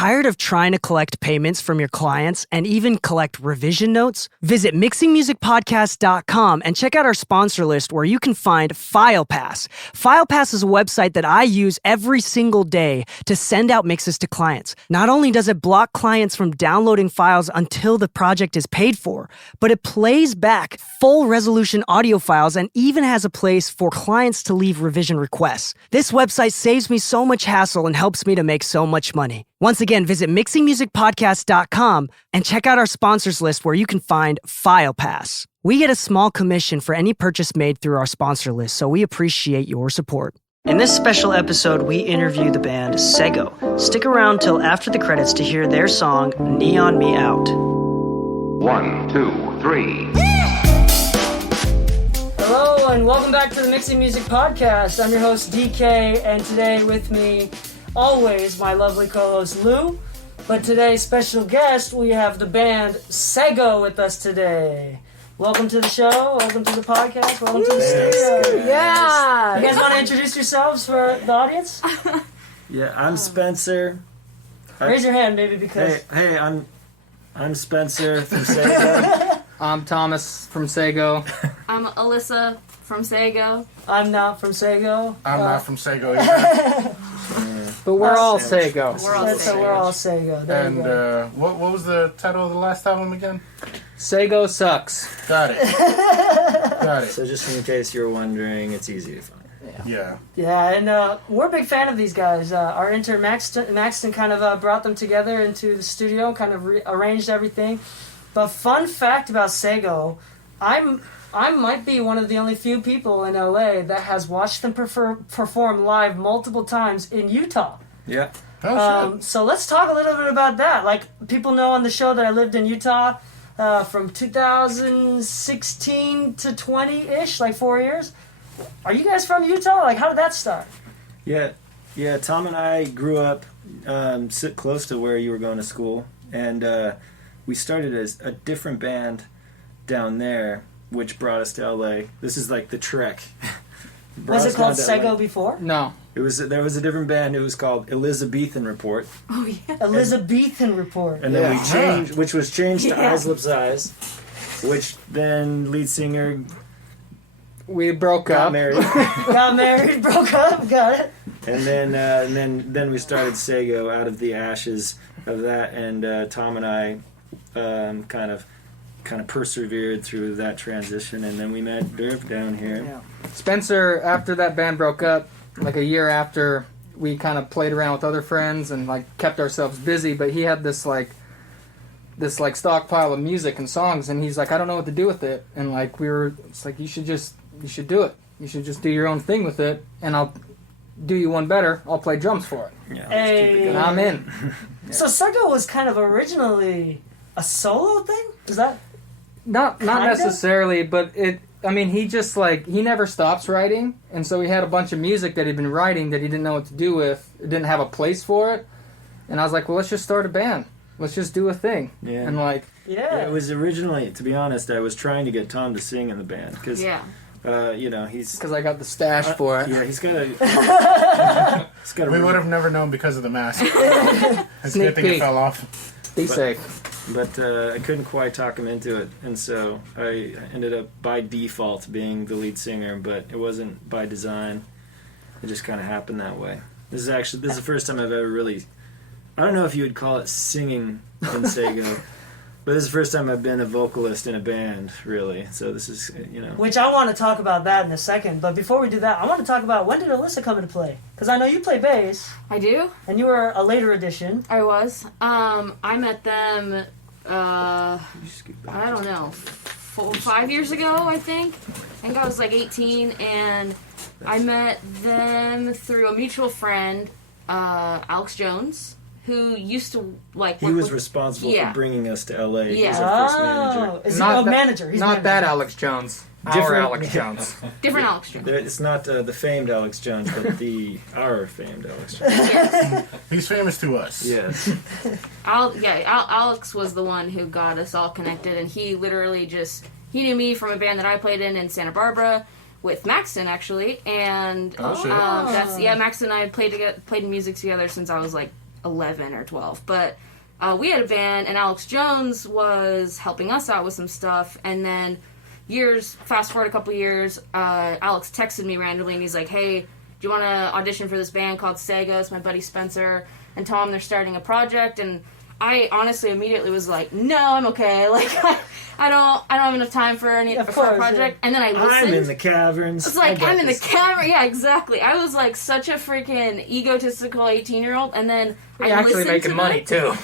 Tired of trying to collect payments from your clients and even collect revision notes? Visit mixingmusicpodcast.com and check out our sponsor list where you can find FilePass. FilePass is a website that I use every single day to send out mixes to clients. Not only does it block clients from downloading files until the project is paid for, but it plays back full resolution audio files and even has a place for clients to leave revision requests. This website saves me so much hassle and helps me to make so much money. Once again, visit mixingmusicpodcast.com and check out our sponsors list where you can find FilePass. We get a small commission for any purchase made through our sponsor list, so we appreciate your support. In this special episode, we interview the band Sego. Stick around till after the credits to hear their song, Neon Me Out. 1, 2, 3. Hello, and welcome back to the Mixing Music Podcast. I'm your host, Dee Kei, and today with me, always, my lovely co-host, Lu. But today's special guest, we have the band Sego with us today. Welcome to the show, welcome to the podcast, welcome to the studio. Yeah. You guys want to introduce yourselves for the audience? Yeah, I'm Spencer. Raise your hand, baby, because... Hey, I'm Spencer from Sego. I'm Thomas from Sego. I'm Alyssa from Sego. I'm not from Sego. I'm not from Sego either. But we're all Sego. We're all So we're all Sego. There you And go. what was the title of the last album again? Sego sucks. Got it. Got it. So just in case you're wondering, it's easy to find. Yeah. Yeah, and we're a big fan of these guys. Our intern Maxton kind of brought them together into the studio, kind of arranged everything. But fun fact about Sego, I might be one of the only few people in LA that has watched them perform live multiple times in Utah. Yeah. Oh, shit. So let's talk a little bit about that. Like, people know on the show that I lived in Utah from 2016 to 20-ish, like 4 years. Are you guys from Utah? Like, how did that start? Yeah. Tom and I grew up sit close to where you were going to school, and we started as a different band down there, which brought us to LA. This is like the trek. Was it called Sego before? No. There was a different band. It was called Elizabethan Report, Oh, yeah. Elizabethan Report. and then Yeah. we changed, which was changed to Yeah. Eyes Lips Eyes, which then lead singer We broke got up. married. Got married, broke up, got it. And then we started Sego out of the ashes of that, and Tom and I kind of persevered through that transition, and then we met Dirk down here. Yeah. Spencer, after that band broke up, like a year after, we kind of played around with other friends and like kept ourselves busy. But he had this stockpile of music and songs, and he's like, I don't know what to do with it. And like it's like you should do it. You should just do your own thing with it, and I'll do you one better. I'll play drums for it. Yeah, let's Hey. keep it And going. I'm in. So Sego was kind of originally a solo thing? Is that... Not Kinda? necessarily, but he just he never stops writing, and so he had a bunch of music that he'd been writing that he didn't know what to do with. It didn't have a place for it, and I was like, well, let's just start a band. Let's just do a thing. Yeah. And Yeah, it was originally, to be honest, I was trying to get Tom to sing in the band because, Yeah. He's because I got the stash for it. yeah, he's got a. We would have never known because of the mask. It's a Sneak good thing it peek. fell off. Be safe. But I couldn't quite talk him into it, and so I ended up by default being the lead singer, but it wasn't by design. It just kind of happened that way. This is the first time I've ever really, I don't know if you would call it singing in Sego, but this is the first time I've been a vocalist in a band, really. So this is, Which I want to talk about that in a second. But before we do that, I want to talk about when did Alyssa come into play? Because I know you play bass, I do. and you were a later addition. I was. I met them, I don't know, 5 years ago, I think. I think I was like 18, and I met them through a mutual friend, Alex Jones, who used to He was responsible Yeah. for bringing us to LA. He was Yeah. our first manager. Is he Not that- manager? He's Not manager. that Alex Jones. Our Different- Alex Jones. different Alex Jones. It's not the famed Alex Jones, but our famed Alex Jones. Yes. He's famous to us. Yes. Alex was the one who got us all connected, and he literally he knew me from a band that I played in Santa Barbara with Maxton, actually, and Oh, shit. Max and I had played music together since I was like 11 or 12. But we had a band, and Alex Jones was helping us out with some stuff. And then fast forward a couple years, Alex texted me randomly, and he's like, hey, do you want to audition for this band called Sego? It's my buddy Spencer. And tell him they're starting a project. And I honestly immediately was like, no, I'm okay. Like, I don't have enough time for a project. Yeah. And then I listened. I'm in the caverns. It's like, I'm in the cavern. Yeah, exactly. I was like such a freaking egotistical 18-year-old. And then You're actually making money too.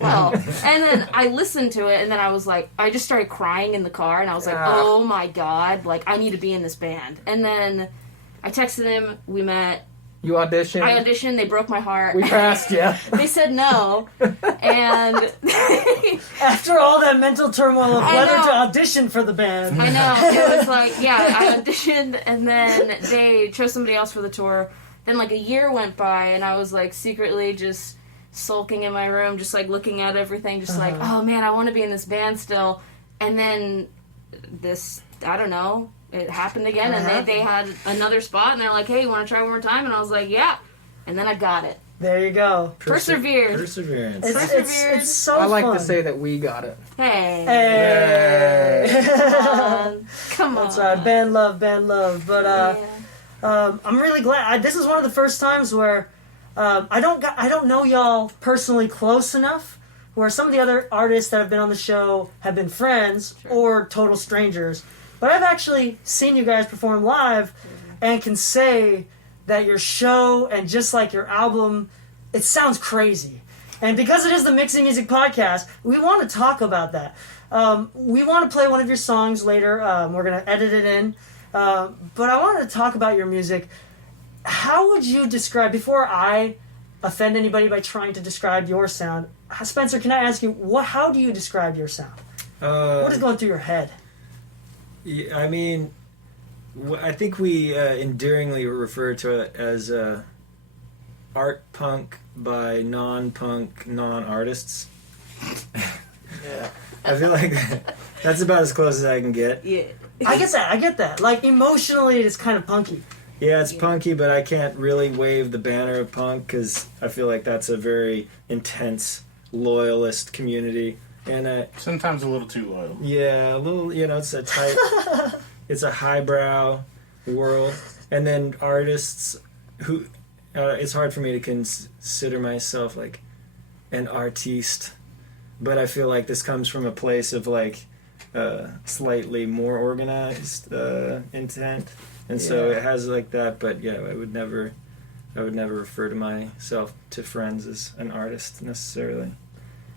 Well, and then I listened to it, and then I was like, I just started crying in the car, and I was like, oh my God, like, I need to be in this band. And then I texted him, we met. You auditioned? I auditioned, they broke my heart. We passed, yeah. They said no, and... After all that mental turmoil of whether to audition for the band. I know, it was like, yeah, I auditioned, and then they chose somebody else for the tour. Then, like, a year went by, and I was, like, secretly just sulking in my room, just, like, looking at everything, just like, oh, man, I want to be in this band still. And then this, I don't know... It happened again, and they had another spot, and they're like, hey, you want to try one more time? And I was like, yeah. And then I got it. There you go. Persevered. Perseverance. It's so fun. I like to say that we got it. Hey. Come on. That's right. Band love. But I'm really glad. This is one of the first times where I don't know y'all personally close enough, where some of the other artists that have been on the show have been friends or total strangers. But I've actually seen you guys perform live and can say that your show and just like your album, it sounds crazy. And because it is the Mixing Music Podcast, we want to talk about that. We want to play one of your songs later. We're going to edit it in. But I wanted to talk about your music. How would you describe, before I offend anybody by trying to describe your sound, Spencer, can I ask you, how do you describe your sound? What is going through your head? Yeah, I mean, I think we endearingly refer to it as art punk by non-punk non-artists. Yeah. I feel like that's about as close as I can get. Yeah. I get that. Like, emotionally, it's kind of punky. Yeah, it's punky, but I can't really wave the banner of punk because I feel like that's a very intense, loyalist community. And sometimes a little too loyal. Yeah, a little, it's a tight, it's a highbrow world. And then artists who, it's hard for me to consider myself like an artiste, but I feel like this comes from a place of like slightly more organized intent. And so it has like that, but yeah, I would never refer to myself to friends as an artist necessarily.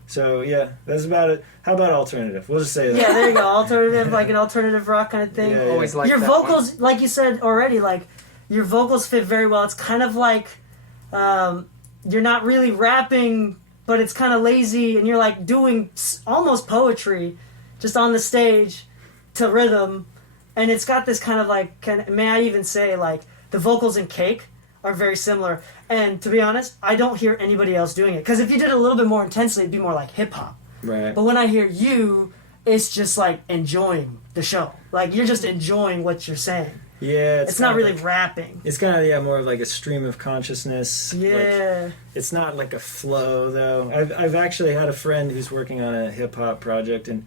So yeah, that's about it. How about alternative? We'll just say that. Yeah, there you go. Alternative, like an alternative rock kind of thing. Yeah, Always like your that vocals, one. like you said already, like your vocals fit very well. It's kind of like you're not really rapping, but it's kind of lazy, and you're like doing almost poetry, just on the stage to rhythm, and it's got this kind of like, may I even say, like the vocals in Cake are very similar. And to be honest, I don't hear anybody else doing it. Because if you did it a little bit more intensely, it'd be more like hip-hop. Right. But when I hear you, it's just like enjoying the show. Like, you're just enjoying what you're saying. Yeah. It's not really rapping. It's kind of, more of like a stream of consciousness. Yeah. Like, it's not like a flow, though. I've actually had a friend who's working on a hip-hop project and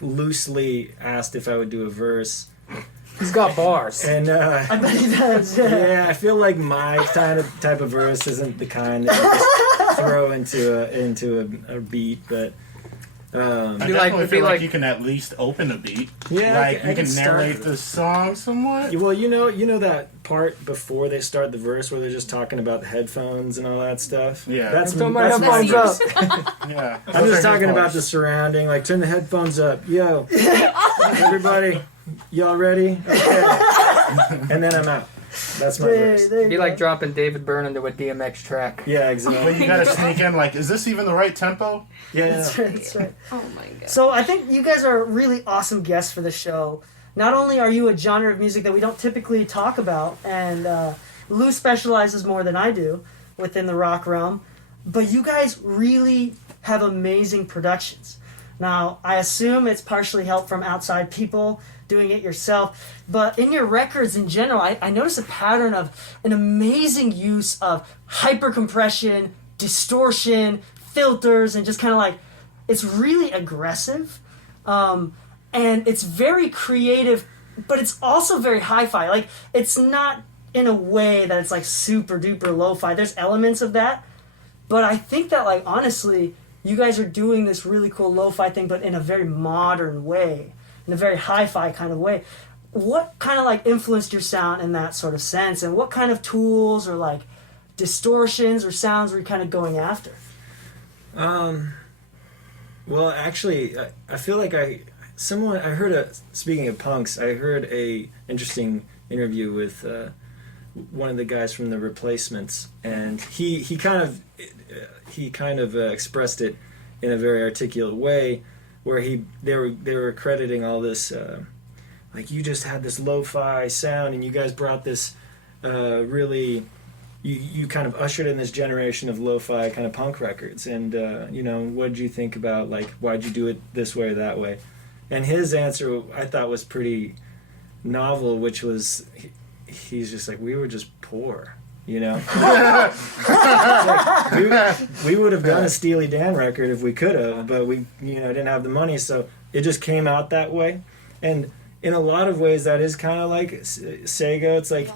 loosely asked if I would do a verse. He's got bars. And I bet he does. yeah, I feel like my type of verse isn't the kind that you just throw into a beat, but I definitely feel like you can at least open a beat. Yeah, like you can narrate the song somewhat. Well, you know that part before they start the verse where they're just talking about the headphones and all that stuff. Yeah, that's my my headphones verse. Yeah, I'm just talking about the surrounding. Like, turn the headphones up, yo, everybody. Y'all ready? Okay. And then I'm out. That's my verse. Be like dropping David Byrne into a DMX track. Yeah, exactly. But you gotta sneak in, like, is this even the right tempo? Yeah. That's right. Oh my God. So I think you guys are really awesome guests for the show. Not only are you a genre of music that we don't typically talk about, and Lou specializes more than I do within the rock realm, but you guys really have amazing productions. Now, I assume it's partially help from outside people, doing it yourself, but in your records in general, I notice a pattern of an amazing use of hyper compression, distortion, filters, and just kind of like, it's really aggressive. And it's very creative, but it's also very hi-fi. Like, it's not in a way that it's like super duper lo-fi. There's elements of that, but I think that, like, honestly, you guys are doing this really cool lo-fi thing, but in a very modern way, in a very hi-fi kind of way. What kind of like influenced your sound in that sort of sense, and what kind of tools or like distortions or sounds were you kind of going after? Well, actually, I feel like speaking of punks, I heard a interesting interview with one of the guys from the Replacements, and he kind of expressed it in a very articulate way, where they were crediting all this, like, you just had this lo-fi sound, and you guys brought this really. You kind of ushered in this generation of lo-fi kind of punk records, and what did you think about, like, why'd you do it this way or that way? And his answer I thought was pretty novel, which was he's just like, we were just poor, you know. Like, we would have done a Steely Dan record if we could have, but we didn't have the money, so it just came out that way. And in a lot of ways, that is kind of like Sego. It's like. Yeah.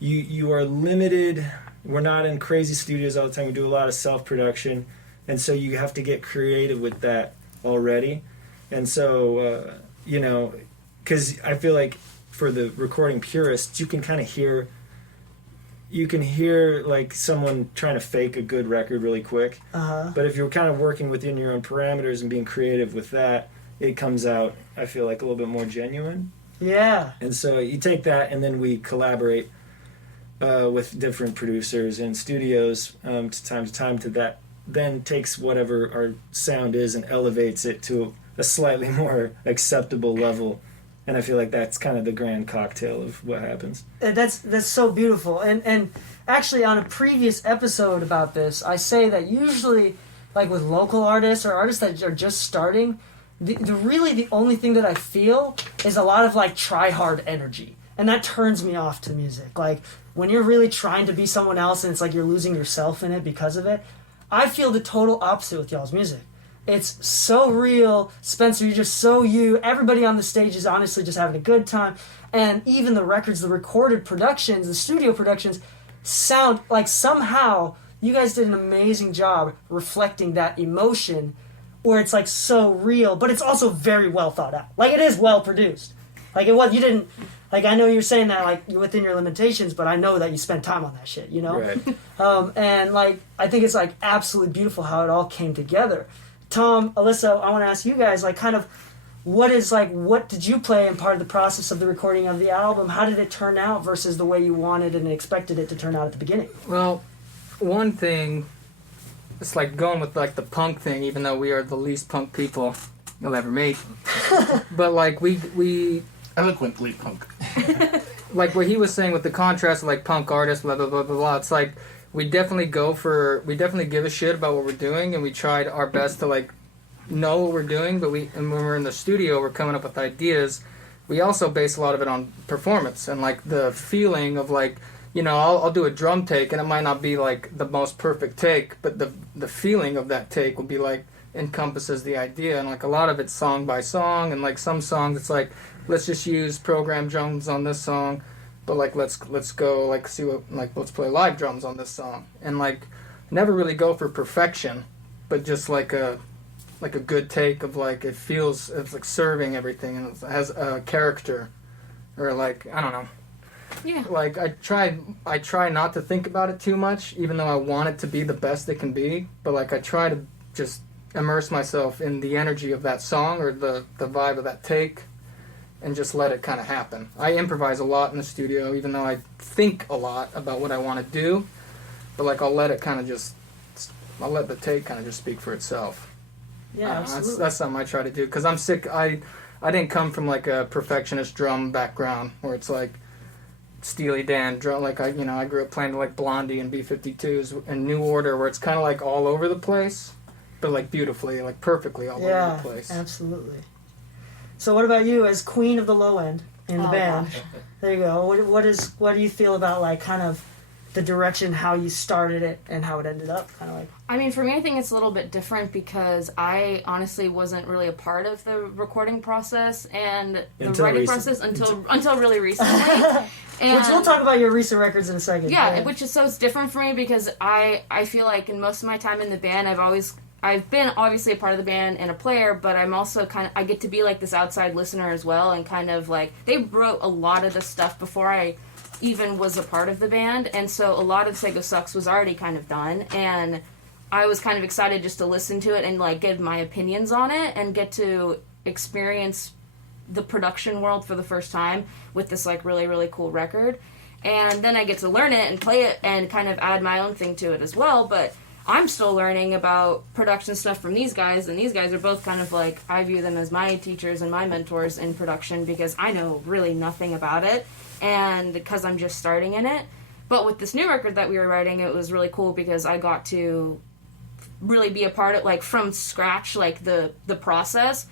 You are limited. We're not in crazy studios all the time. We do a lot of self-production, and so you have to get creative with that already. And so, because I feel like for the recording purists, you can kind of hear like someone trying to fake a good record really quick. Uh-huh. But if you're kind of working within your own parameters and being creative with that, it comes out, I feel like, a little bit more genuine. Yeah. And so you take that, and then we collaborate with different producers and studios to time to that then takes whatever our sound is and elevates it to a slightly more acceptable level. And I feel like that's kind of the grand cocktail of what happens. That's so beautiful. And actually, on a previous episode about this, I say that usually, like with local artists or artists that are just starting, the only thing that I feel is a lot of like try hard energy. And that turns me off to music. Like, when you're really trying to be someone else and it's like you're losing yourself in it because of it, I feel the total opposite with y'all's music. It's so real. Spencer, you're just so you. Everybody on the stage is honestly just having a good time. And even the records, the recorded productions, the studio productions, sound like somehow you guys did an amazing job reflecting that emotion where it's like so real, but it's also very well thought out. Like, it is well produced. Like, you didn't... Like, I know you're saying that, like, within your limitations, but I know that you spent time on that shit, you know? Right. And, like, I think it's, like, absolutely beautiful how it all came together. Tom, Alyssa, I want to ask you guys, like, kind of, what did you play in part of the process of the recording of the album? How did it turn out versus the way you wanted and expected it to turn out at the beginning? Well, one thing, it's like going with, like, the punk thing, even though we are the least punk people you'll ever meet. But, like, we eloquently punk. Like what he was saying with the contrast of like punk artists, blah blah blah blah blah. It's like we definitely give a shit about what we're doing, and we tried our best to like know what we're doing. But when we're in the studio, we're coming up with ideas. We also base a lot of it on performance and like the feeling of like, I'll do a drum take and it might not be like the most perfect take, but the feeling of that take will be like encompasses the idea, and like a lot of it's song by song, and like some songs it's like, let's just use program drums on this song, but like let's go like see what like let's play live drums on this song, and like never really go for perfection, but just like a good take of like it's like serving everything and it has a character, or like I don't know. Yeah. Like I try not to think about it too much, even though I want it to be the best it can be, but like I try to just immerse myself in the energy of that song or the vibe of that take and just let it kind of happen. I improvise a lot in the studio, even though I think a lot about what I want to do, but like I'll let the take kind of just speak for itself. Yeah, absolutely. That's something I try to do, because I'm sick. I didn't come from like a perfectionist drum background where it's like Steely Dan drum. Like I grew up playing like Blondie and B-52s and New Order, where it's kind of like all over the place, but like beautifully, like perfectly all over the place. Yeah, absolutely. So what about you as queen of the low end in the band? Gosh. There you go. What do you feel about like kind of the direction, how you started it, and how it ended up, kind of like? I mean, for me, I think it's a little bit different because I honestly wasn't really a part of the recording process and the writing process until really recently. Which we'll talk about your recent records in a second. Yeah, which is so it's different for me because I feel like in most of my time in the band, I've been obviously a part of the band and a player, but I'm also I get to be like this outside listener as well, and kind of like they wrote a lot of the stuff before I even was a part of the band, and so a lot of Sego Sucks was already kind of done, and I was kind of excited just to listen to it and like give my opinions on it and get to experience the production world for the first time with this like really, really cool record. And then I get to learn it and play it and kind of add my own thing to it as well, but I'm still learning about production stuff from these guys, and these guys are both kind of like, I view them as my teachers and my mentors in production because I know really nothing about it, and because I'm just starting in it. But with this new record that we were writing, it was really cool because I got to really be a part of, like, from scratch, like, the process,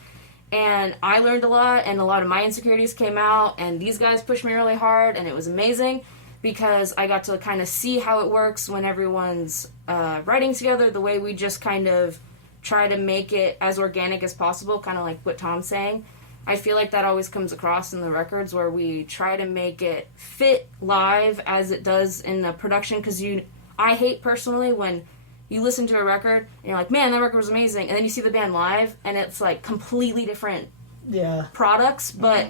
and I learned a lot, and a lot of my insecurities came out, and these guys pushed me really hard, and it was amazing because I got to kind of see how it works when everyone's writing together, the way we just kind of try to make it as organic as possible, kind of like what Tom's saying. I feel like that always comes across in the records where we try to make it fit live as it does in the production, because I hate personally when you listen to a record and you're like, man, that record was amazing, and then you see the band live and it's like completely different products. But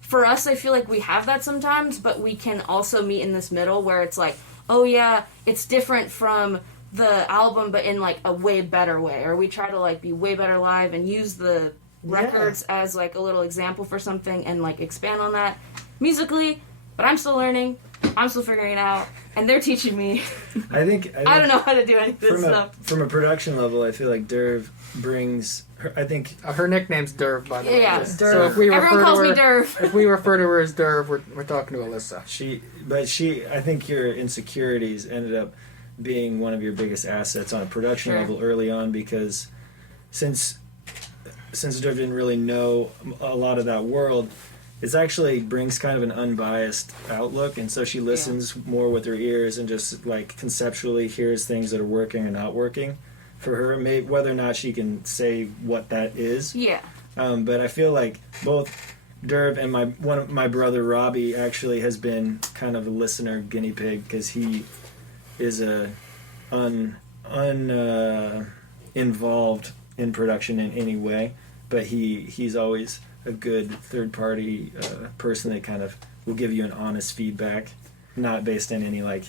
for us, I feel like we have that sometimes, but we can also meet in this middle where it's like, oh yeah, it's different from the album, but in like a way better way, or we try to like be way better live and use the records as like a little example for something and like expand on that musically. But I'm still learning, I'm still figuring it out, and they're teaching me. I think I don't know how to do any of this stuff. From a production level, I feel like Derv brings her nickname's Derv, by the way. Yeah, Derv. So if we everyone calls me Derv. If we refer to her as Derv, we're talking to Alyssa. I think your insecurities ended up being one of your biggest assets on a production level early on, because since Derv didn't really know a lot of that world, it actually brings kind of an unbiased outlook, and so she listens more with her ears and just like conceptually hears things that are working or not working for her, whether or not she can say what that is. Yeah. But I feel like both Derv and my brother Robbie actually has been kind of a listener guinea pig, because he is involved in production in any way, but he's always a good third-party person that kind of will give you an honest feedback, not based on any like,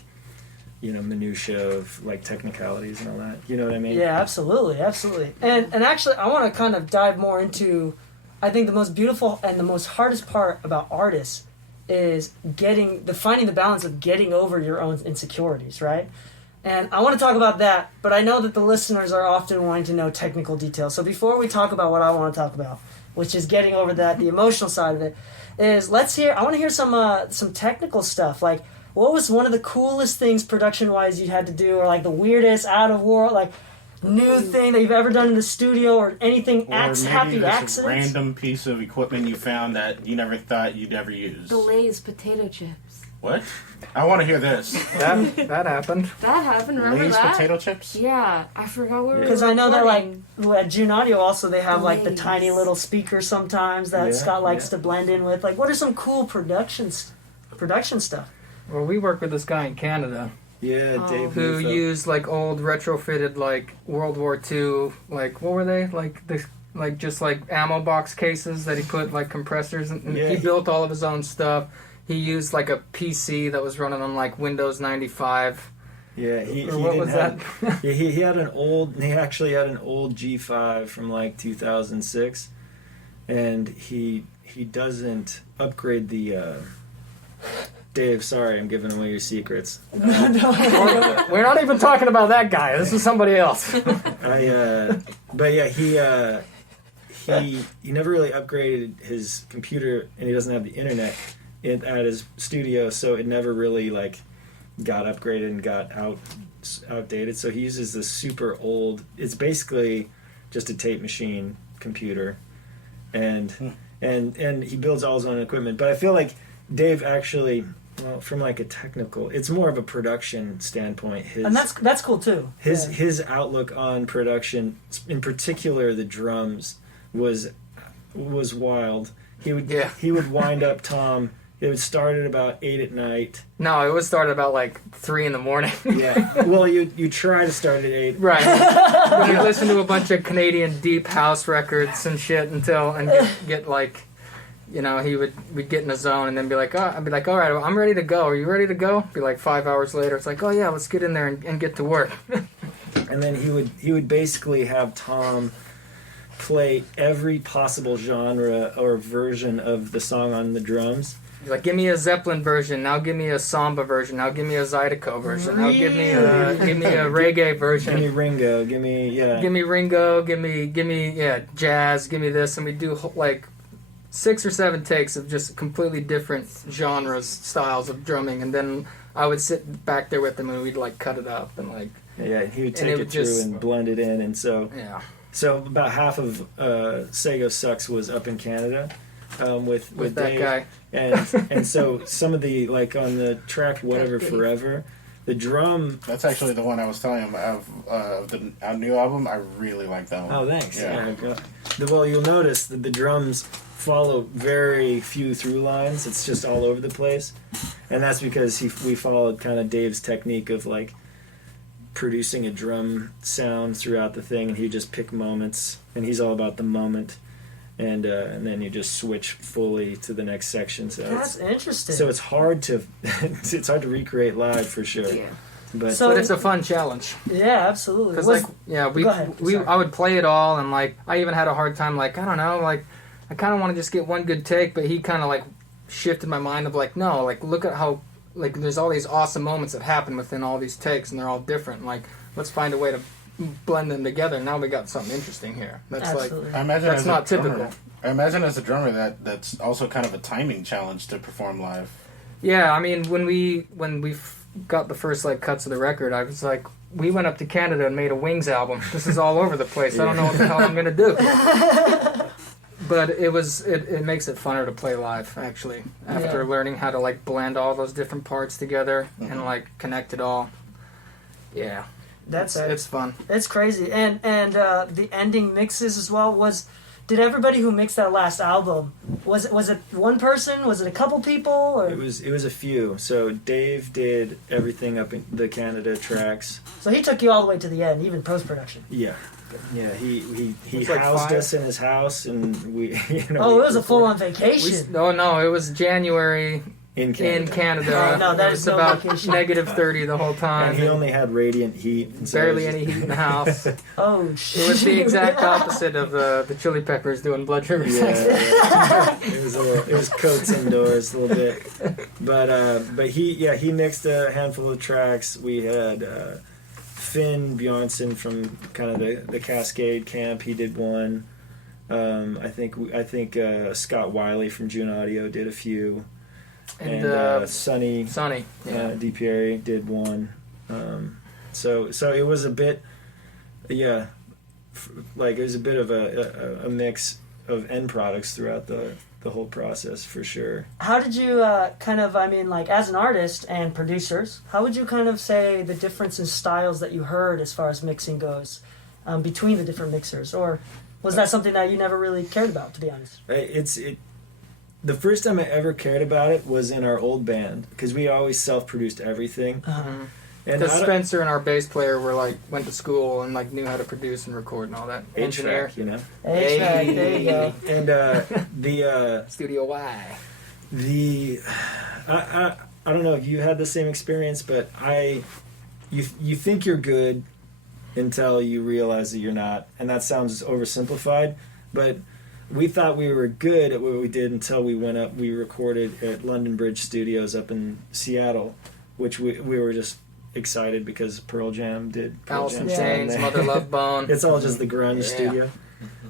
minutia of like technicalities and all that. You know what I mean? Yeah, absolutely. And actually, I want to kind of dive more into, I think the most beautiful and the most hardest part about artists is finding the balance of getting over your own insecurities, right? And I want to talk about that, but I know that the listeners are often wanting to know technical details. So before we talk about what I want to talk about, which is getting over that, the emotional side of it, is I want to hear some technical stuff. Like, what was one of the coolest things production-wise you had to do, or like the weirdest, out-of-world, like new thing that you've ever done in the studio, or anything, happy accidents? A random piece of equipment you found that you never thought you'd ever use. The Lay's potato chips. What? I want to hear this. That happened. That happened, remember Lay's that? potato chips? Yeah, I forgot where we were. Because I know that, like, at June Audio also, they have, like, the Lay's tiny little speakers sometimes that Scott likes to blend in with. Like, what are some cool production stuff? Well, we work with this guy in Canada. Yeah, Dave. Who used, like, old retrofitted, like, World War II, like, what were they? Like, just, like, ammo box cases that he put, like, compressors in. He built all of his own stuff. He used, like, a PC that was running on, like, Windows 95. Yeah, he actually had an old G5 from, like, 2006. And he doesn't upgrade the... Dave, sorry, I'm giving away your secrets. We're not even talking about that guy. This is somebody else. But yeah, he never really upgraded his computer, and he doesn't have the internet at his studio, so it never really like got upgraded and got outdated. So he uses this super old. It's basically just a tape machine computer, and he builds all his own equipment. But I feel like Dave actually well, from like a technical, it's more of a production standpoint. And that's cool too. His outlook on production, in particular the drums, was wild. He would wind up Tom. It would start at about 8 at night. No, it would start at about like 3 in the morning. Yeah. Well, you try to start at 8. Right. You listen to a bunch of Canadian deep house records and shit and get like, you know, we'd get in a zone and then be like, oh, I'd be like, all right, well, I'm ready to go. Are you ready to go? Be like 5 hours later. It's like, oh yeah, let's get in there and get to work. And then he would basically have Tom play every possible genre or version of the song on the drums. Like, give me a Zeppelin version. Now give me a samba version. Now give me a Zydeco version. Now give me a reggae version. Give me Ringo. Give me Ringo. Give me jazz. Give me this, and we do like 6 or 7 takes of just completely different genres, styles of drumming, and then I would sit back there with him and we'd like cut it up and like. Yeah, he would take it through and blend it in, and so. Yeah. So about half of Sego Sucks was up in Canada. With that Daye. guy. And so some of the, like on the track Whatever Forever, the drum. That's actually the one I was telling him of the new album. I really like that one. Oh, thanks. Yeah. Well, you'll notice that the drums follow very few through lines. It's just all over the place. And that's because we followed kind of Dave's technique of like producing a drum sound throughout the thing, and he'd just pick moments, and he's all about the moment. And then you just switch fully to the next section. So that's interesting. So it's hard to recreate live for sure. Yeah. But it's a fun challenge. Yeah, absolutely. Because I would play it all, and like I even had a hard time. Like I don't know, like I kind of want to just get one good take, but he kind of like shifted my mind of like no, like look at how like there's all these awesome moments that happen within all these takes, and they're all different. Like let's find a way to blend them together. Now we got something interesting here. That's absolutely. like I imagine that's not typical. I imagine as a drummer that's also kind of a timing challenge to perform live. Yeah, I mean when we got the first like cuts of the record, I was like, we went up to Canada and made a Wings album. This is all over the place. I don't know what the hell I'm gonna do. But it makes it funner to play live actually after learning how to like blend all those different parts together and like connect it all. Yeah. It's fun. It's crazy, and the ending mixes as well. Did everybody who mixed that last album was it one person? Was it a couple people? Or? It was a few. So Dave did everything up in the Canada tracks. So he took you all the way to the end, even post production. Yeah. He housed us in his house, and we. It was a full on vacation. No, it was January. In Canada. Oh, no, that is about vacation. -30 the whole time. And he only had radiant heat. And so barely any heat in the house. Oh, shit. It was the exact opposite of the Chili Peppers doing Blood Sugar Sex. Yeah. It was coats indoors a little bit. But he mixed a handful of tracks. We had Finn Bjornsson from kind of the Cascade camp. He did one. I think Scott Wiley from June Audio did a few. And Sonny DiPieri did one. So it was a bit, like it was a bit of a mix of end products throughout the whole process for sure. How did you as an artist and producers, how would you kind of say the difference in styles that you heard as far as mixing goes between the different mixers, or was that something that you never really cared about, to be honest? The first time I ever cared about it was in our old band, because we always self-produced everything. Uh-huh. And Spencer and our bass player went to school and knew how to produce and record and all that. Engineer, HVAC, HVAC, there you go. And the Studio Y. I don't know if you had the same experience, but you think you're good until you realize that you're not, and that sounds oversimplified, but. We thought we were good at what we did until we went up. We recorded at London Bridge Studios up in Seattle, which we were just excited because Pearl Jam did. Alice in Chains, Mother Love Bone. It's all just the grunge studio.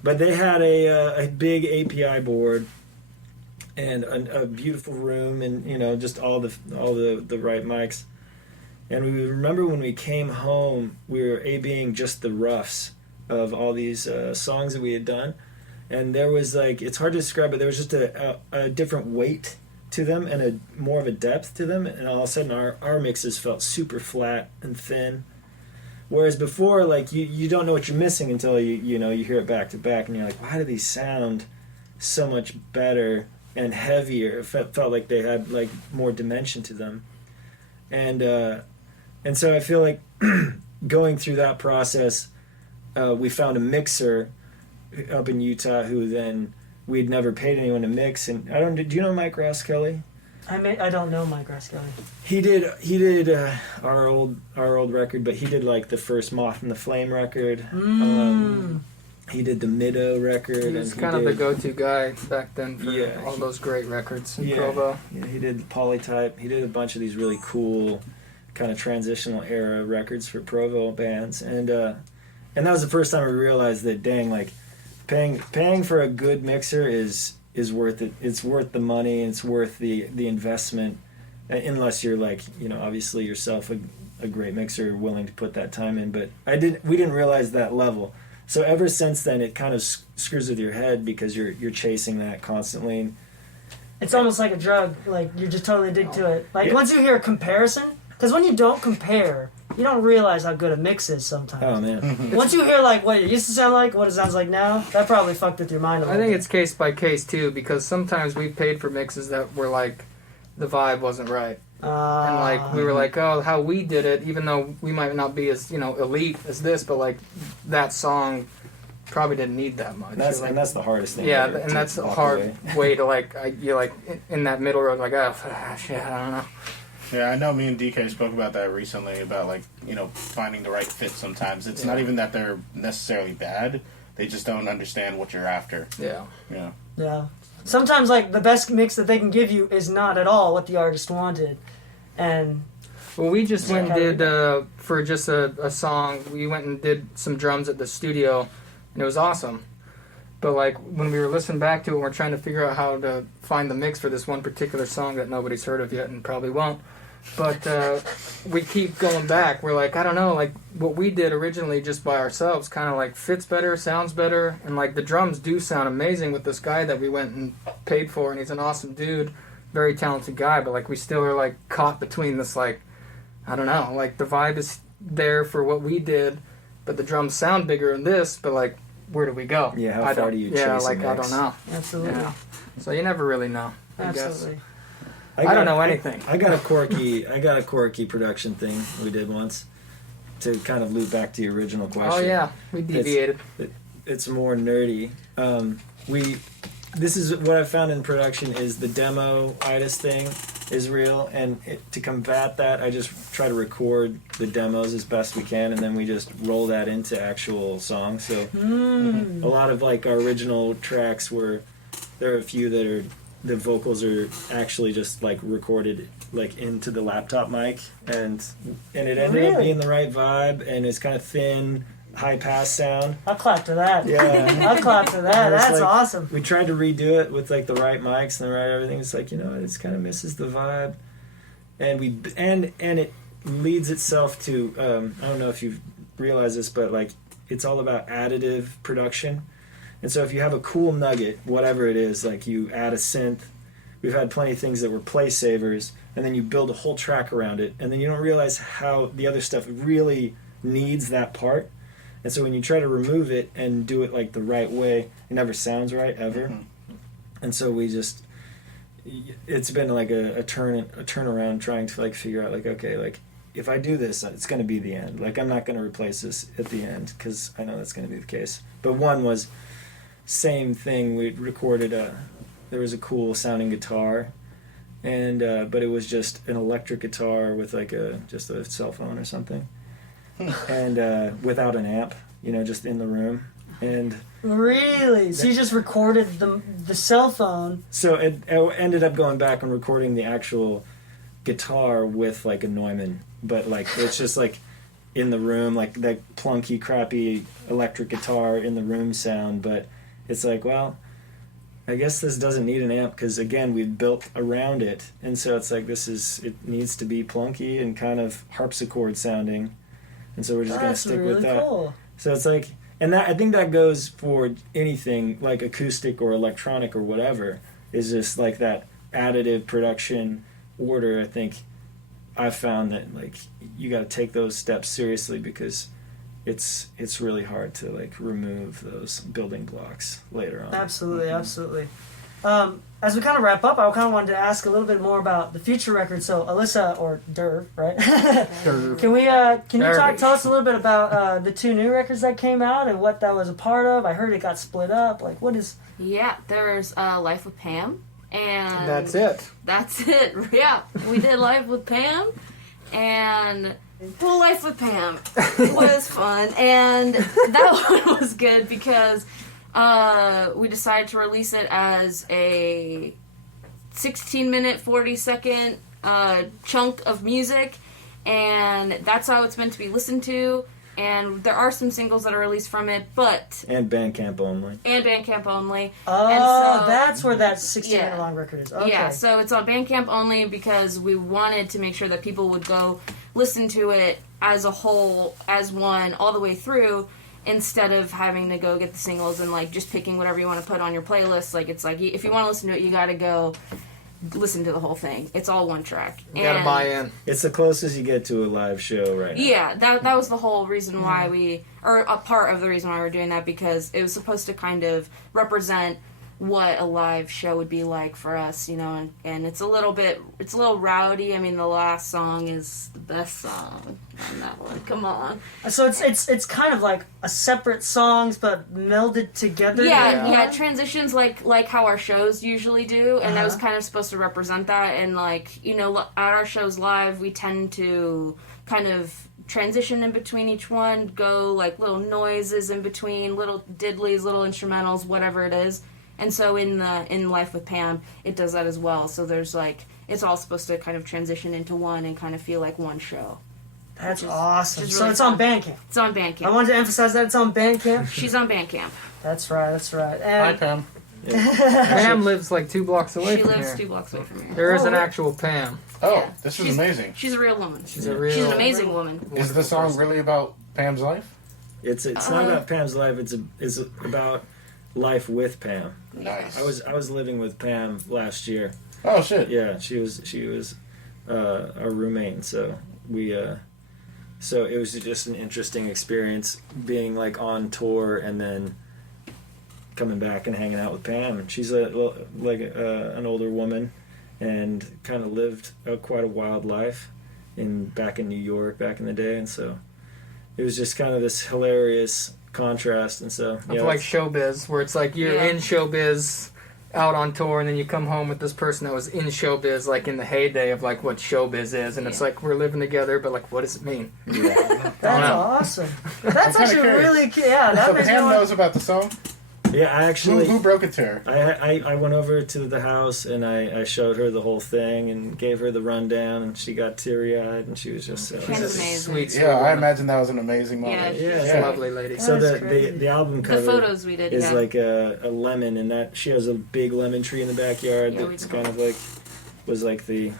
But they had a big API board and a beautiful room, and just all the right mics. And we remember when we came home, we were A-Bing just the roughs of all these songs that we had done. And there was it's hard to describe, but there was just a different weight to them and a more of a depth to them, and all of a sudden our mixes felt super flat and thin. Whereas before, like you don't know what you're missing until you hear it back to back, and you're like, why do these sound so much better and heavier? It felt like they had like more dimension to them, and so I feel like going through that process, we found a mixer up in Utah who then we'd never paid anyone to mix, and do you know Mike Raskelly? I don't know Mike Raskelly. He did our old record, but he did like the first Moth and the Flame record. He did the Middo record. He was kind of the go-to guy back then for all those great records in Provo. Yeah, he did Polytype. He did a bunch of these really cool kind of transitional era records for Provo bands, and that was the first time I realized that, dang, like paying for a good mixer is worth it. It's worth the money. It's worth the investment, unless you're like, obviously yourself a great mixer willing to put that time in. But we didn't realize that level. So ever since then, it kind of screws with your head because you're chasing that constantly. It's almost like a drug. Like, you just totally dig to it. Like, once you hear a comparison, because when you don't compare, you don't realize how good a mix is sometimes. Oh, man. Once you hear, like, what it used to sound like, what it sounds like now, that probably fucked with your mind a little I think bit. it's case by case, too, because sometimes we paid for mixes that were, like, the vibe wasn't right. And, like, we were like, oh, how we did it, even though we might not be as, elite as this, but, like, that song probably didn't need that much. And that's the hardest thing. Yeah, and that's a hard way to, like, you're, like, in that middle road, like, oh, shit, I don't know. Yeah, I know me and Dee Kei spoke about that recently, about, like, finding the right fit sometimes. It's not even that they're necessarily bad. They just don't understand what you're after. Yeah. Yeah. Yeah. Sometimes, like, the best mix that they can give you is not at all what the artist wanted. And... Well, we just went and did, for just a song, we went and did some drums at the studio, and it was awesome. But, like, when we were listening back to it, we're trying to figure out how to find the mix for this one particular song that nobody's heard of yet and probably won't. But we keep going back. We're like, I don't know, like, what we did originally just by ourselves kind of, like, fits better, sounds better. And, like, the drums do sound amazing with this guy that we went and paid for, and he's an awesome dude, very talented guy. But, like, we still are, like, caught between this, like, I don't know, like, the vibe is there for what we did, but the drums sound bigger in this, but, like, where do we go? Yeah, how far do you chase Yeah, like, a mix? I don't know. Absolutely. Yeah. So you never really know, I guess. Absolutely. I don't know anything. I got a quirky production thing we did once to kind of loop back to the original question. Oh yeah, we deviated. It's more nerdy. This is what I found in production is the demo-itis thing is real, and to combat that, I just try to record the demos as best we can, and then we just roll that into actual songs. So a lot of like our original tracks there are a few that are the vocals are actually just like recorded like into the laptop mic, and it ended up being the right vibe, and it's kind of thin, high pass sound. I'll clap to that. Yeah. I'll clap to that. That's like, awesome. We tried to redo it with like the right mics and the right everything. It's like, it just kind of misses the vibe, and it leads itself to I don't know if you've realized this, but like it's all about additive production. And so if you have a cool nugget, whatever it is, like you add a synth, we've had plenty of things that were play savers, and then you build a whole track around it, and then you don't realize how the other stuff really needs that part. And so when you try to remove it and do it like the right way, it never sounds right ever. Mm-hmm. And so it's been like a turnaround trying to like figure out like, okay, like if I do this, it's going to be the end. Like I'm not going to replace this at the end because I know that's going to be the case. But one was same thing. We recorded there was a cool sounding guitar, and but it was just an electric guitar with like just a cell phone or something. And without an amp, just in the room. And really, so you just recorded the cell phone. So it ended up going back and recording the actual guitar with like a Neumann, but like it's just like in the room, like that plunky, crappy electric guitar in the room sound. But it's like, well, I guess this doesn't need an amp because again we've built around it, and so it's like it needs to be plunky and kind of harpsichord sounding. And so we're just going to stick with that. Cool. So it's like, and that I think that goes for anything like acoustic or electronic or whatever, is just like that additive production order, I think I've found that like you got to take those steps seriously because it's really hard to like remove those building blocks later on. Absolutely, absolutely. As we kind of wrap up, I kind of wanted to ask a little bit more about the future record. So, Alyssa, or Derv, right? Can you tell us a little bit about the 2 new records that came out and what that was a part of? I heard it got split up. Like, what is? Yeah, there's Life with Pam, and That's it. That's it. Yeah, we did Life with Pam, and well, Life with Pam was fun, and that one was good because we decided to release it as a 16-minute, 40-second chunk of music, and that's how it's meant to be listened to. And there are some singles that are released from it, but... And Bandcamp only. Oh, and so, that's where that 16-minute long record is. Okay. Yeah, so it's on Bandcamp only because we wanted to make sure that people would go listen to it as a whole, as one, all the way through, instead of having to go get the singles and, like, just picking whatever you want to put on your playlist. Like, it's like, if you want to listen to it, you gotta go listen to the whole thing. It's all one track. You gotta buy in. It's the closest you get to a live show right now. Yeah, that was the whole reason why or a part of the reason why we're doing that, because it was supposed to kind of represent what a live show would be like for us, you know, and it's a little rowdy. I mean, the last song is the best song on that one. Come on. So it's kind of like a separate songs but melded together. Yeah, it transitions like how our shows usually do, and that was kind of supposed to represent that. And like, you know, at our shows live, we tend to kind of transition in between each one, go like little noises in between, little diddlies, little instrumentals, whatever it is. And so in Life with Pam, it does that as well. So there's like, it's all supposed to kind of transition into one and kind of feel like one show. That's awesome. Really so it's fun. on Bandcamp. It's on Bandcamp. I wanted to emphasize that it's on Bandcamp. She's on Bandcamp. That's right. Hi, And Pam. Pam lives like 2 blocks away She from lives here. 2 blocks away from here. There is an actual Pam. Oh, Yeah. this is She's- amazing. She's a real woman. She's a real... She's an amazing woman. Is the song really about Pam's life? It's not about Pam's life. It's about life with Pam. Nice. I was living with Pam last year. Oh shit. Yeah, she was our roommate, and so so it was just an interesting experience being like on tour and then coming back and hanging out with Pam. And she's an older woman and kind of lived quite a wild life back in New York back in the day, and so it was just kind of this hilarious contrast. And so Of like showbiz, where it's like you're in showbiz out on tour, and then you come home with this person that was in showbiz, like in the heyday of like what showbiz is, and it's like we're living together, but like what does it mean? that's awesome. That's kinda actually curious. really That So makes me Pam want- knows about the song? Yeah, I actually Who broke it to her? I went over to the house and I showed her the whole thing and gave her the rundown, and she got teary-eyed and she was just Pam's She's a amazing. sweet, sweet Yeah, I woman. imagine that was an amazing moment. Yeah, She's a lovely lady. So That's crazy. the album The cover photos we did, is like a lemon, and that she has a big lemon tree in the backyard Yeah, we that's did. kind of like was like the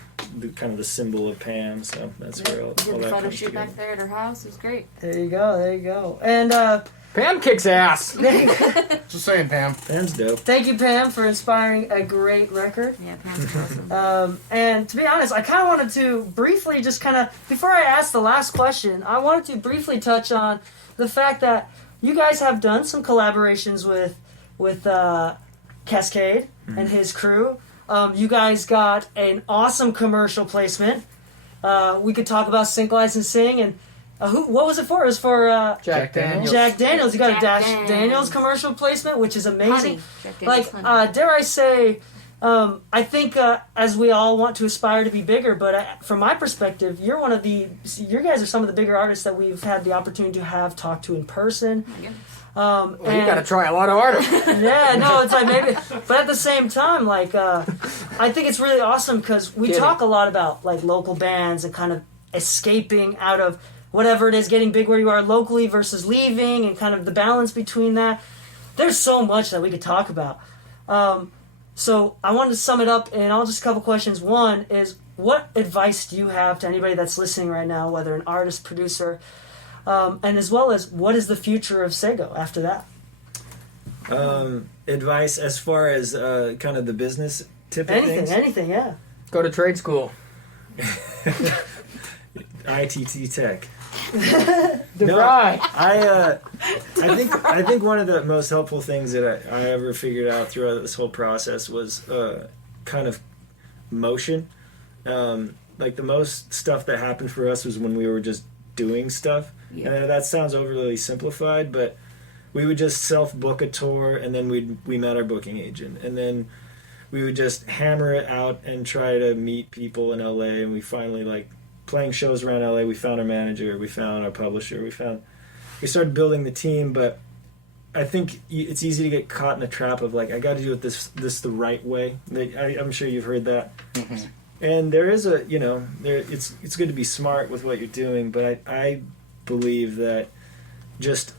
kind of the symbol of Pam. So that's where all We did that the photo comes shoot together. back there at her house. It was great. There you go. And Pam kicks ass. Just saying, Pam. Pam's dope. thank you, Pam, for inspiring a great record. Yeah, Pam's awesome. And to be honest, I kind of wanted to briefly just before I ask the last question, I wanted to briefly touch on the fact that you guys have done some collaborations with Cascade and his crew. You guys got an awesome commercial placement. We could talk about Sync License Sing and what was it for? It was for Jack Daniels. Jack Daniels. You got a Jack Dash Daniels. Daniels commercial placement, which is amazing. Honey. Jack Daniels Like, honey. dare I say, I think as we all want to aspire to be bigger, but from my perspective, you guys are some of the bigger artists that we've had the opportunity to have talked to in person. Well, you gotta try a lot of harder. Yeah, no, it's like maybe, but at the same time, like, I think it's really awesome because we talk a lot about like local bands and kind of escaping out of whatever it is, getting big where you are locally versus leaving, and kind of the balance between that. There's so much that we could talk about. So I wanted to sum it up in just a couple questions. One is, what advice do you have to anybody that's listening right now, whether an artist, producer, and as well as what is the future of Sego after that? Advice as far as kind of the business tip of Anything, things. anything, yeah. Go to trade school. ITT Tech. DeVry. I think one of the most helpful things that I ever figured out throughout this whole process was kind of motion. Like the most stuff that happened for us was when we were just doing stuff. Yeah. And that sounds overly simplified, but we would just self-book a tour, and then we met our booking agent, and then we would just hammer it out and try to meet people in LA, and we finally, like, playing shows around LA, we found our manager, we found our publisher, we started building the team. But I think it's easy to get caught in the trap of, like, I got to do it this the right way. I'm sure you've heard that. Mm-hmm. And there is it's good to be smart with what you're doing, but I believe that just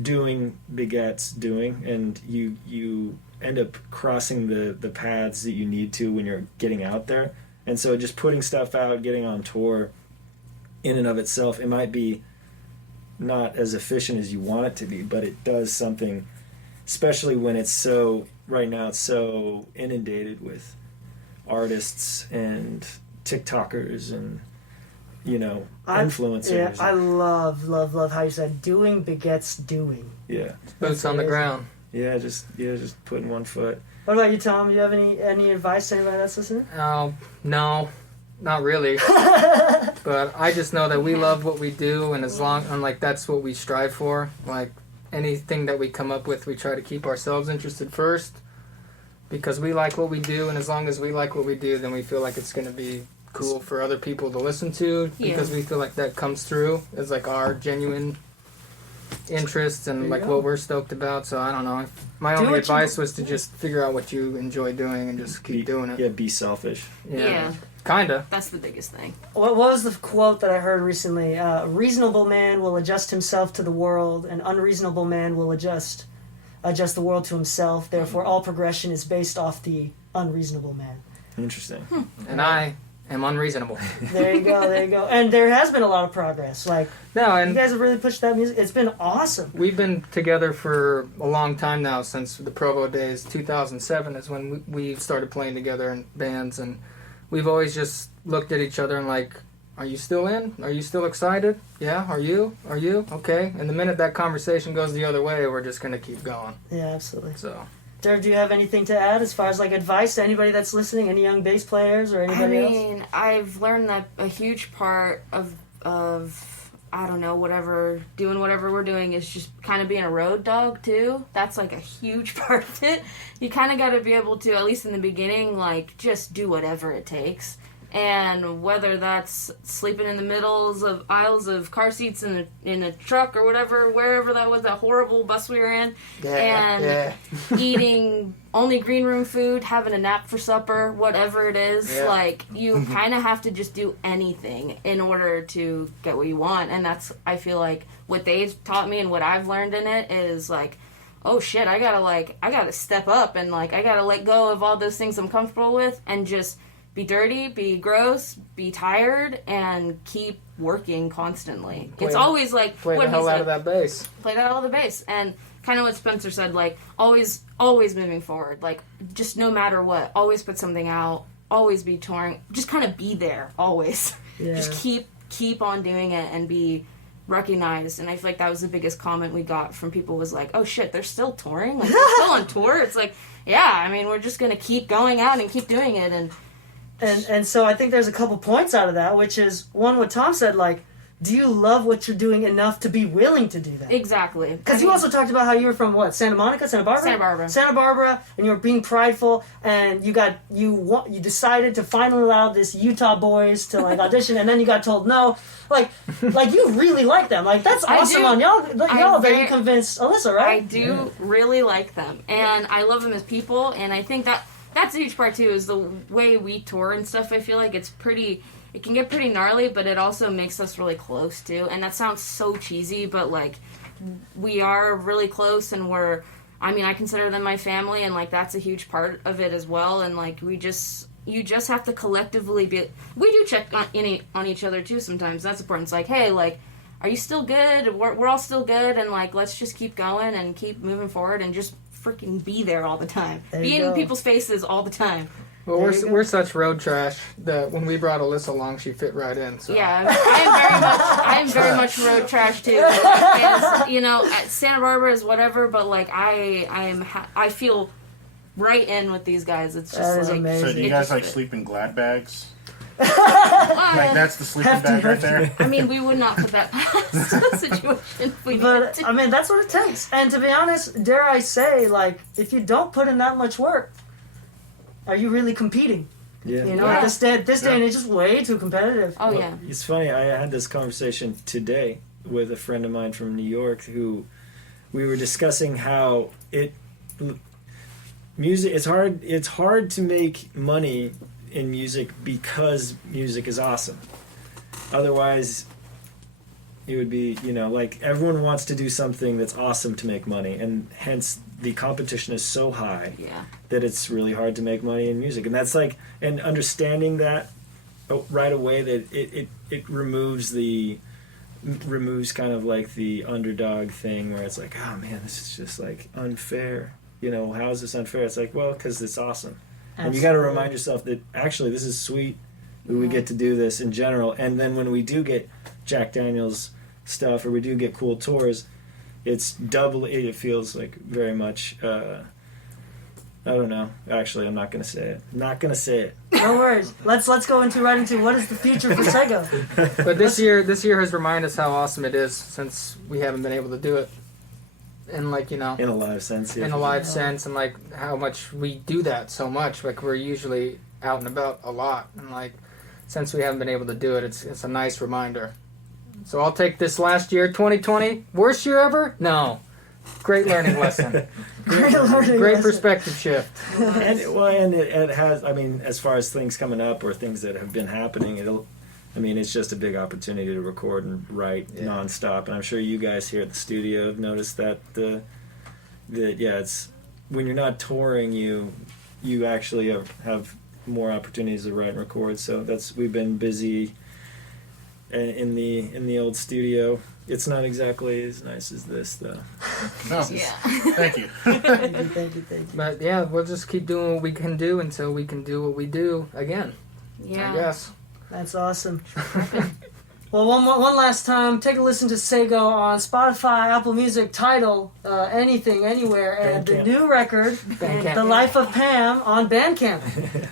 doing begets doing, and you end up crossing the paths that you need to when you're getting out there. And so just putting stuff out, getting on tour, in and of itself, it might be not as efficient as you want it to be, but it does something, especially when it's so inundated with artists and TikTokers and influencers. Yeah, I love how you said doing begets doing. Yeah. Boots on the ground. Yeah, just putting one foot. What about you, Tom? Do you have any advice to anybody that's listening? No, not really. But I just know that we love what we do, and that's what we strive for. Like anything that we come up with, we try to keep ourselves interested first, because we like what we do, and as long as we like what we do, then we feel like it's going to be cool for other people to listen to, because we feel like that comes through as like our genuine interests and like what we're stoked about. So I don't know. My only advice was to just figure out what you enjoy doing and just keep doing it. Yeah, be selfish. Yeah. Kinda. That's the biggest thing. What was the quote that I heard recently? A reasonable man will adjust himself to the world, an unreasonable man will adjust the world to himself. Therefore, all progression is based off the unreasonable man. Interesting. And I am unreasonable. There you go. And there has been a lot of progress. Like, you guys have really pushed that music. It's been awesome. We've been together for a long time now, since the Provo days. 2007 is when we started playing together in bands, and we've always just looked at each other and like, are you still in? Are you still excited? Yeah, are you? Okay. And the minute that conversation goes the other way, we're just going to keep going. Yeah, absolutely. So, Derek, do you have anything to add as far as like advice to anybody that's listening, any young bass players or anybody else? I've learned that a huge part of I don't know, doing whatever we're doing is just kind of being a road dog too. That's like a huge part of it. You kind of got to be able to, at least in the beginning, like just do whatever it takes. And whether that's sleeping in the middles of aisles of car seats in a truck or whatever, wherever that was, that horrible bus we were in, eating only green room food, having a nap for supper, whatever it is, like you kind of have to just do anything in order to get what you want. And that's, I feel like, what they've taught me and what I've learned in it is like, oh shit, I gotta step up and like I gotta let go of all those things I'm comfortable with and just be dirty, be gross, be tired, and keep working constantly. It's always like play the hell out of that bass. Play that out of the bass. And kind of what Spencer said, like always moving forward. Like just no matter what, always put something out, always be touring, just kind of be there, always. Yeah. Just keep on doing it and be recognized. And I feel like that was the biggest comment we got from people was like, oh shit, they're still touring? Like they're still on tour? It's like, yeah, I mean, we're just gonna keep going out and keep doing it. And so I think there's a couple points out of that, which is, one, what Tom said, like, do you love what you're doing enough to be willing to do that? Exactly. Because you also talked about how you were from, what, Santa Barbara? Santa Barbara, and you were being prideful, and you decided to finally allow this Utah boys to, like, audition, and then you got told no. Like you really like them. Like, that's awesome on y'all. Y'all that you convinced Alyssa, right? I do really like them, and I love them as people, and I think that's a huge part too, is the way we tour and stuff. I feel like it can get pretty gnarly, but it also makes us really close too. And that sounds so cheesy, but like we are really close, and I consider them my family, and like that's a huge part of it as well. And like you just have to collectively we do check on each other too sometimes. That's important. It's like, hey, like, are you still good? We're all still good, and like let's just keep going and keep moving forward and just freaking be there all the time. There Be you in go. people's faces all the time. Well, There you go. we're such road trash that when we brought Alyssa along, she fit right in. So. Yeah, I am very much road trash too. And, you know, at Santa Barbara is whatever, but like I feel right in with these guys. It's just That is like amazing. So do you it guys just like fit. sleep in glad bags? Uh, Like that's the sleeping Hefty, bag right hefty. there? I mean, we would not put that past the situation if we needed But to. I mean, that's what it takes. And to be honest, dare I say, like, if you don't put in that much work, are you really competing? Yeah. You know, Yeah. at this day and age, it's way too competitive. Oh Well, yeah. It's funny. I had this conversation today with a friend of mine from New York who we were discussing how music it's hard to make money in music because music is awesome. Otherwise it would be, you know, like everyone wants to do something that's awesome to make money, and hence the competition is so high Yeah. that it's really hard to make money in music. And that's like, and understanding that right away, that it removes kind of like the underdog thing where it's like, oh man, this is just like unfair. You know, how is this unfair? It's like, well, because it's awesome. And you got to remind yourself that actually this is sweet that we get to do this in general. And then when we do get Jack Daniels stuff, or we do get cool tours, it's double. It feels like very much. I don't know. Actually, I'm not gonna say it. Not gonna say it. No worries. Let's go right into what is the future for Sego. But this year has reminded us how awesome it is since we haven't been able to do it. And like, you know, In a live sense. Yeah. in a live sense, and like how much we do that so much. Like we're usually out and about a lot, and like since we haven't been able to do it, it's a nice reminder. So I'll take this last year, 2020, worst year ever? No, great learning lesson, great perspective shift. And it has. I mean, as far as things coming up or things that have been happening, it's just a big opportunity to record and write nonstop. And I'm sure you guys here at the studio have noticed that it's when you're not touring, you actually have more opportunities to write and record. So we've been busy in the old studio. It's not exactly as nice as this, though. No. Yeah. Thank you. Thank you. But yeah, we'll just keep doing what we can do until we can do what we do again. Yeah. I guess. That's awesome. Well, one last time, take a listen to Sego on Spotify, Apple Music, Tidal, anything, anywhere, and the Bandcamp. new record, Bandcamp. The Life of Pam, on Bandcamp.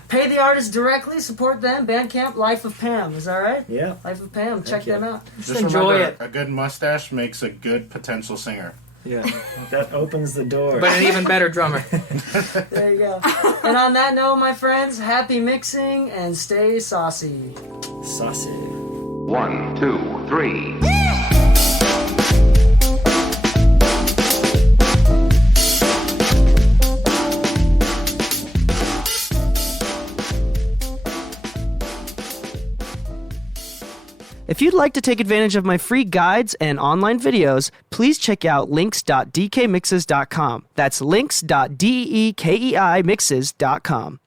Pay the artist directly, support them. Bandcamp, Life of Pam. Is that right? Yeah. Life of Pam. Check you. them out. Just enjoy remember, it. a good mustache makes a good potential singer. Yeah. That opens the door. But an even better drummer. There you go. And on that note, my friends, happy mixing and stay saucy. Saucy. 1, 2, 3. If you'd like to take advantage of my free guides and online videos, please check out links.dkmixes.com. That's links.dekeimixes.com.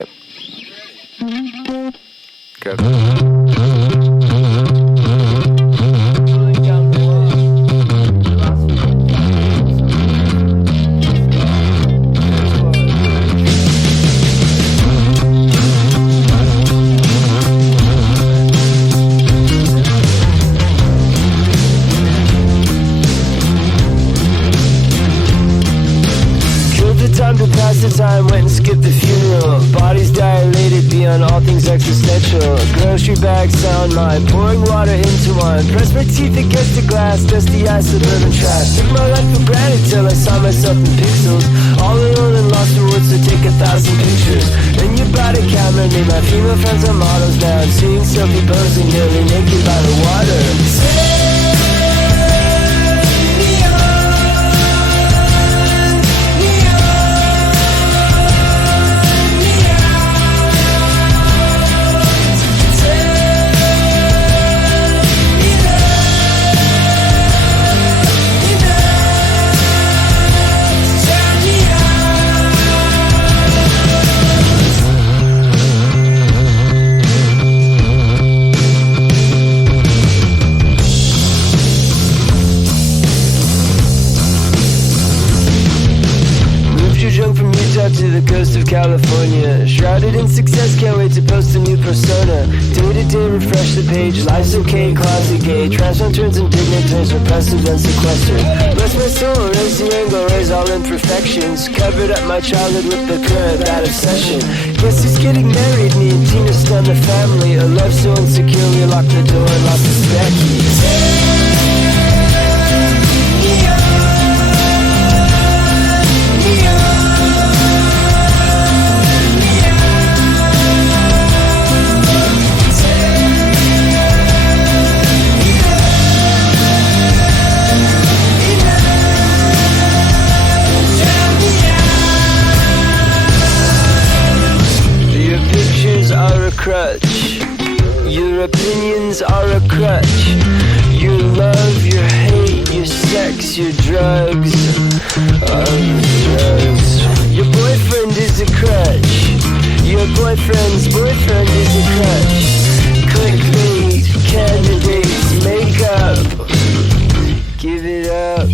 Time to pass the time, went and skipped the funeral. Bodies dilated beyond all things existential. Grocery bag sound mind, pouring water into wine. Press my teeth against the glass, dust the ice, suburban trash. Took my life for granted till I saw myself in pixels. All alone and lost for words to take 1,000 pictures. Then you bought a camera, made my female friends are models now. I'm seeing selfie posing, nearly naked by the water. young from Utah to the coast of California. Shrouded in success, can't wait to post a new persona. Day to day, refresh the page. Life's okay, closet gay. Transform turns indignant, turns repressive and sequestered. Bless my soul, raise the angle, raise all imperfections. Covered up my childhood with the current, that obsession. Guess who's getting married? Me and Tina stun the family. A love so insecure, we locked the door and lost the spare keys. Crutch. Your opinions are a crutch. Your love, your hate, your sex, your drugs. Your boyfriend is a crutch. Your boyfriend's boyfriend is a crutch. Clickbait, candidates, makeup. Give it up.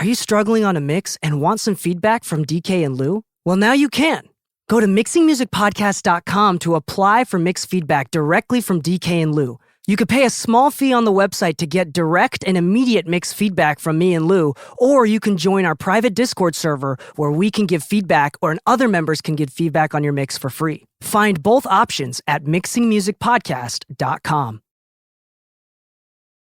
Are you struggling on a mix and want some feedback from Dee Kei and Lu? Well, now you can. Go to mixingmusicpodcast.com to apply for mix feedback directly from Dee Kei and Lu. You could pay a small fee on the website to get direct and immediate mix feedback from me and Lu, or you can join our private Discord server where we can give feedback or other members can give feedback on your mix for free. Find both options at mixingmusicpodcast.com.